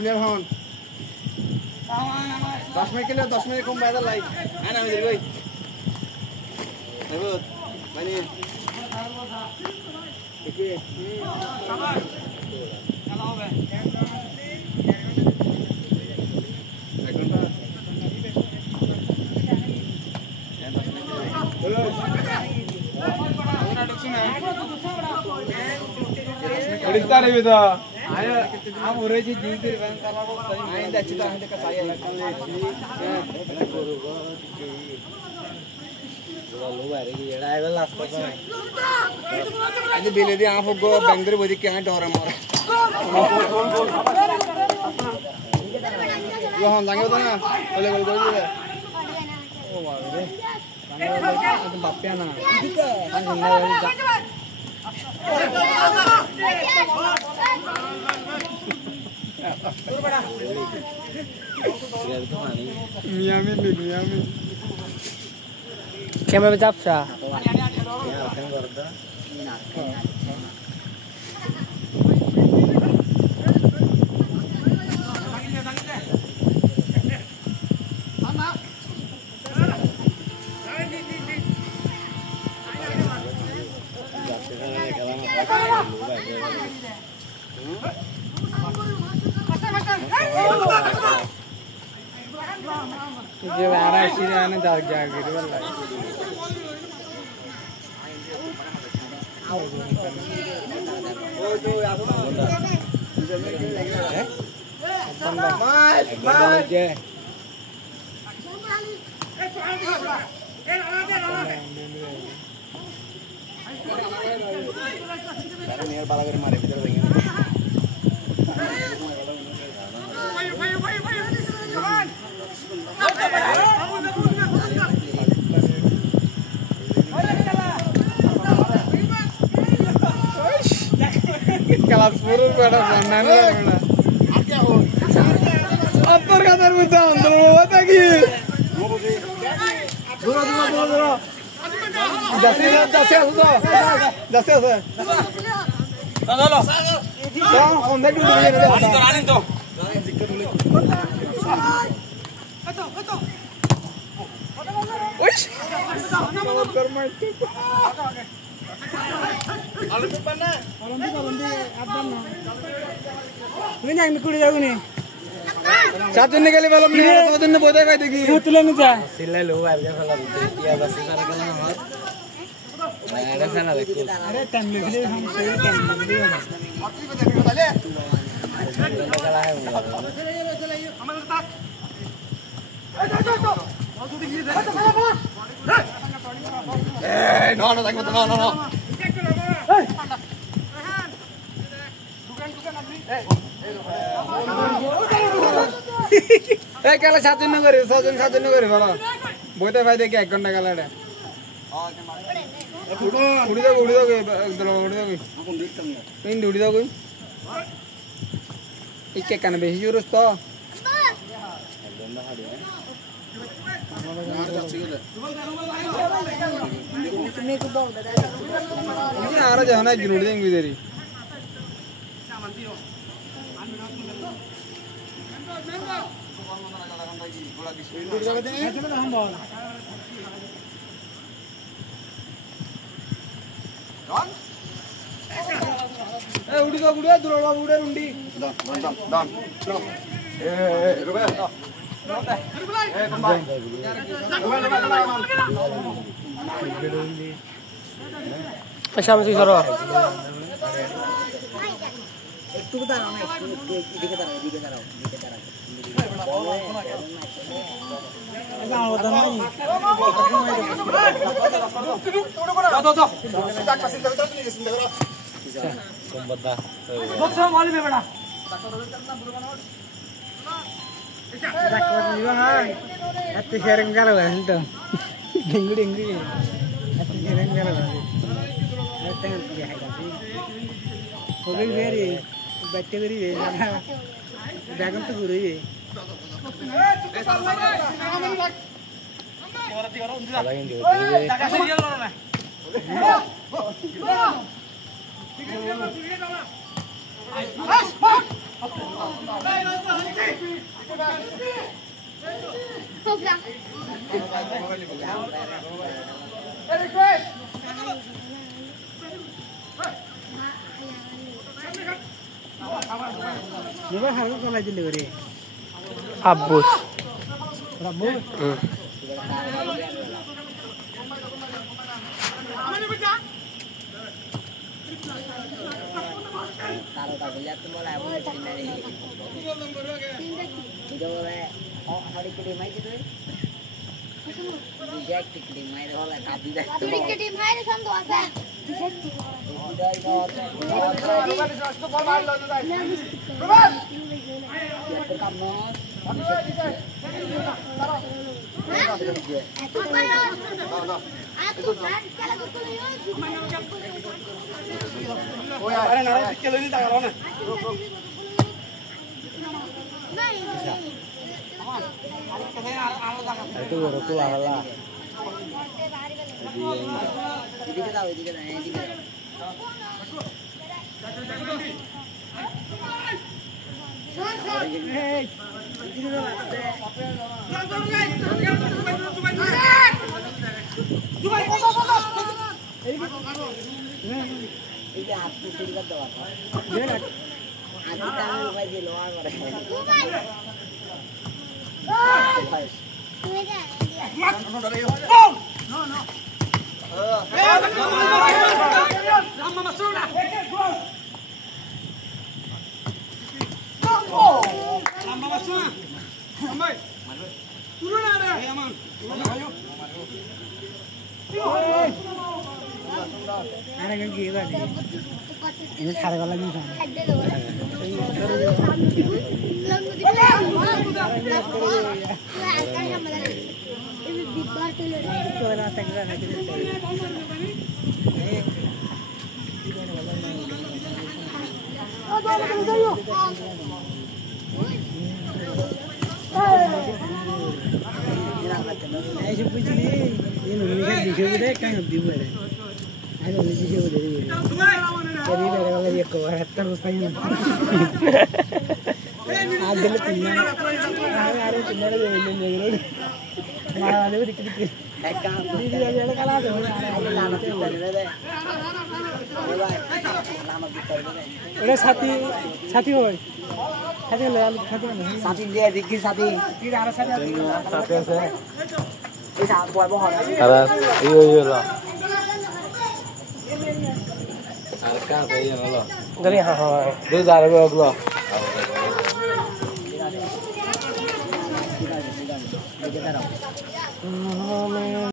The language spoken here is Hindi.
प्लेयर हन 10 मिनट के लिए 10 मिनट कम बैठा लाइक है ना मेरे कोई देखो मैंने देखिए चलो बे एक घंटा उड़ता रे बेटा आया हम उरेजी जी के बन साला को आइंदा अच्छी तरह से कसाई लगन ले छी लो बारे की एड़ा है लास्ट पर आज बेले दी आंख को बंदर बोदी क्या डोरा मार यो हम जांगे तो ना बोले बोल दो जी ओ वाह रे जांगे बाप्या ना Miami. Camera bercapsa. ये वारा सीधे आने जाग गिर वाला ओ जो आप है माल जे cara niar bala kare mare bidar dengi kelas buruk pada mana क्या हो अपर का दर बुद्धा अंदर होता की दूर जैसे चलो हम देख रानी तो ओए कर मत Olympic mana? Olympic apa na? Ini yang nikuri jago ni. Satu ni kali malam ni, satu ni boleh kau degi. Tulen ni jah. Sila lu, aja kalau dia basi sana kalau nampak. Ada sana lekuk. Ada time lebih, ham seri time lebih. Kalah hai. No, kalau satu negeri malah, boleh faedah क्या 1 घंटा कला है। उड़ी दो इन उड़ी दो कोई इक्के कान बेही जुरुस तो ini arah jalan aja nurutin gue dari udah dulu udah undi don Ruben पैसा में सरो একটু দাঁড়াও না একটু এদিকে দাঁড়াও Dagang tuh guru ini. Kalau yang di Coba harus kalau delivery. Abus. Rabus. Kalau tak lihat tu mulai apa cerita ni. Itu boleh. Oh, hari kedua itu. Reject kedua itu boleh tapi dah. Hari kedua itu santu apa? Reject. Itu baru pulang lah. Jadi kita tahu, jadi kita. Ini aku tinggal doa. Aku tahu baju luar mana. Ini cara kalau lagi kan. Udah sati hoy. Sati dia dikit sati. Tidak ada sati. Satu saya. Ini satu buat bohong. Karena iya lah. Harga apa ya lo? Dari ha. Dua 2000 lo.